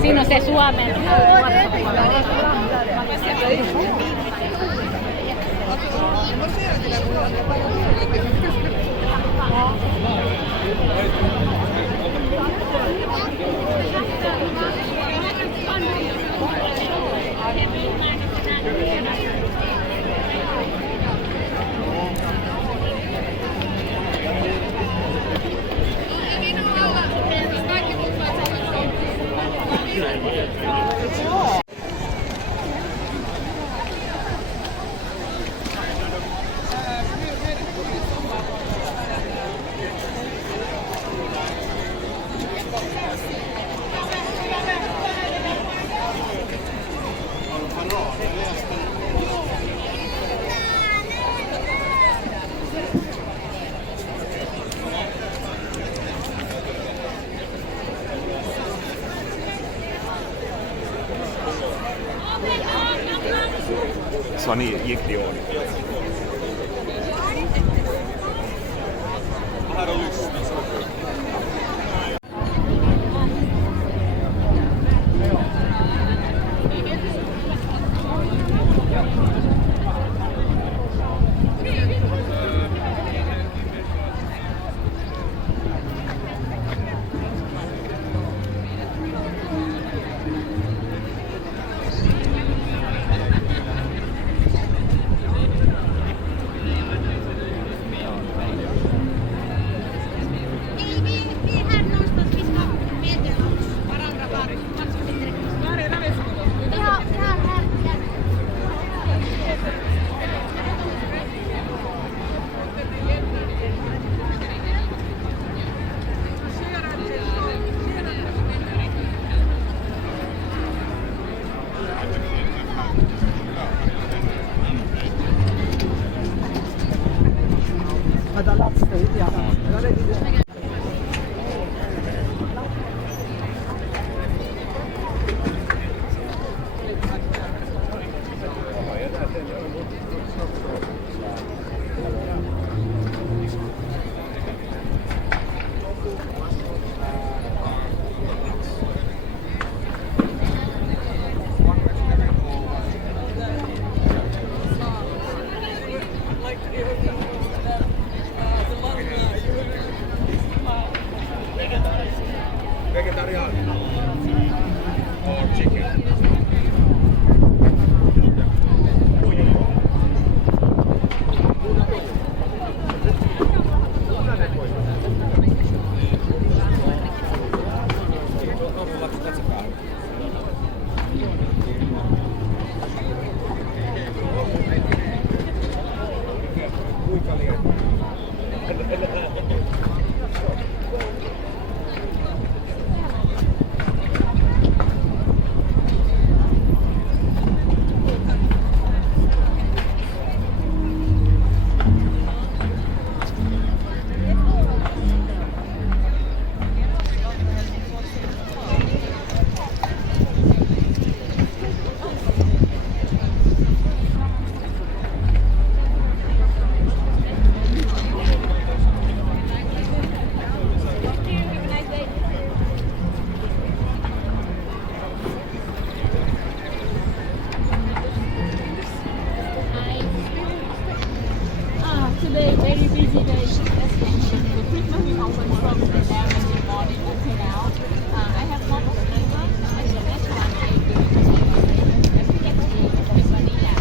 Siinä on se Suomen. Så ni gick det i år? Här har lyssnat. very busy day. The treatment we open from 11 in the morning until now. I have not flavor and the next one I do is vanilla.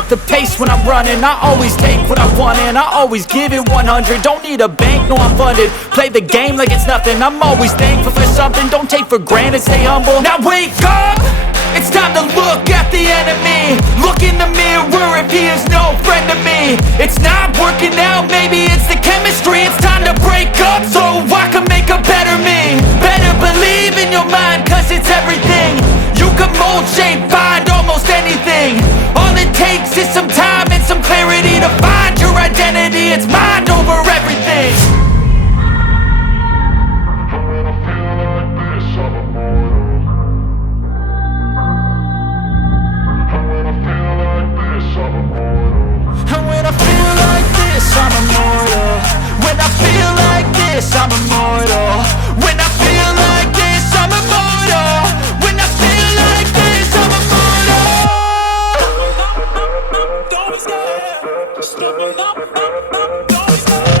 set the pace when I'm running. I always take what I want and I always give it 100. Don't need a bank, no I'm funded. Play the game like it's nothing. I'm always thankful for something. Don't take for granted, stay humble. Now wake up! It's time to look at the enemy. Look in the mirror if he is no friend to me. It's not working out, maybe it's the chemistry. It's time to break up so I can make a better me. Better believe in your mind, cause it's everything. You can mold, shape, find almost anything. All it takes is some time and some clarity to find your identity. It's mind over everything. And when I feel like this, I'm immortal. When I feel like this, I'm immortal. When I feel like this, I'm immortal. When I feel like this, I'm immortal. Don't be scared. Just double up, don't be scared.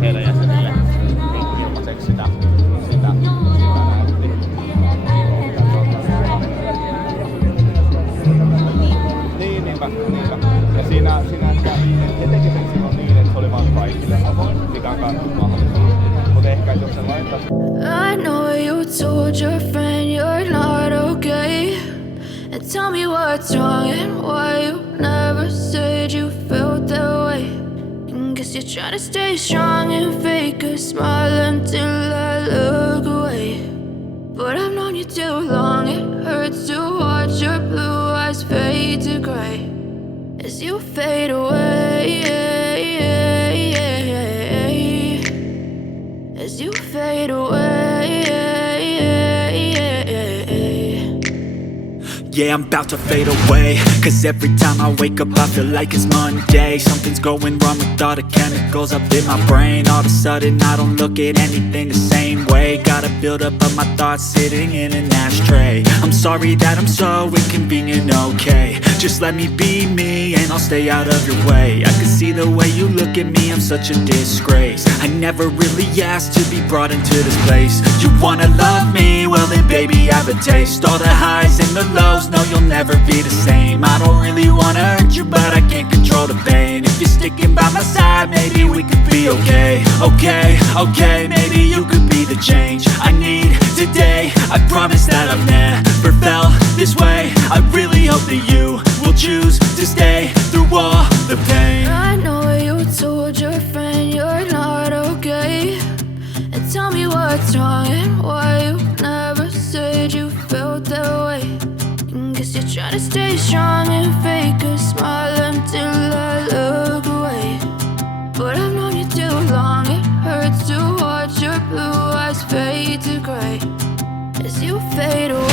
Heidän jäsenille ilmaiseksi sitä niin, niinpä. Ja siinä ehkä he teki sen silloin niin, että se oli vaan kaikille avoin, mikä on kannattu mahdollisuus. Mutta ehkä jos se laittaa... I know you told your friend you're not okay. And tell me what's wrong and why you never said you felt that way. And guess you're trying to stay strong and fake a smile until I look away. But I've known you too long, it hurts to watch your blue eyes fade to grey as you fade away. As you fade away. Yeah, I'm about to fade away. Cause every time I wake up I feel like it's Monday. Something's going wrong with all the chemicals up in my brain. All of a sudden I don't look at anything the same way. Gotta build up of my thoughts sitting in an ashtray. I'm sorry that I'm so inconvenient, okay. Just let me be me and I'll stay out of your way. I can see the way you look at me, I'm such a disgrace. I never really asked to be brought into this place. You wanna love me? Well then baby I have a taste. All the highs and the lows, no you'll never be the same. I don't really wanna hurt you but I can't control the pain. If you're sticking by my side maybe we could be okay. Okay, maybe you could be the change I need today. I promise that I've never felt this way. I really hope that you will choose to stay through all the pain. I know you told your friend you're not okay. And tell me what's wrong and why you never said you felt that way. And guess you're trying to stay strong and fake a smile until I look away. But I've known you too long, it hurts to watch your blue eyes fade to grey as you fade away.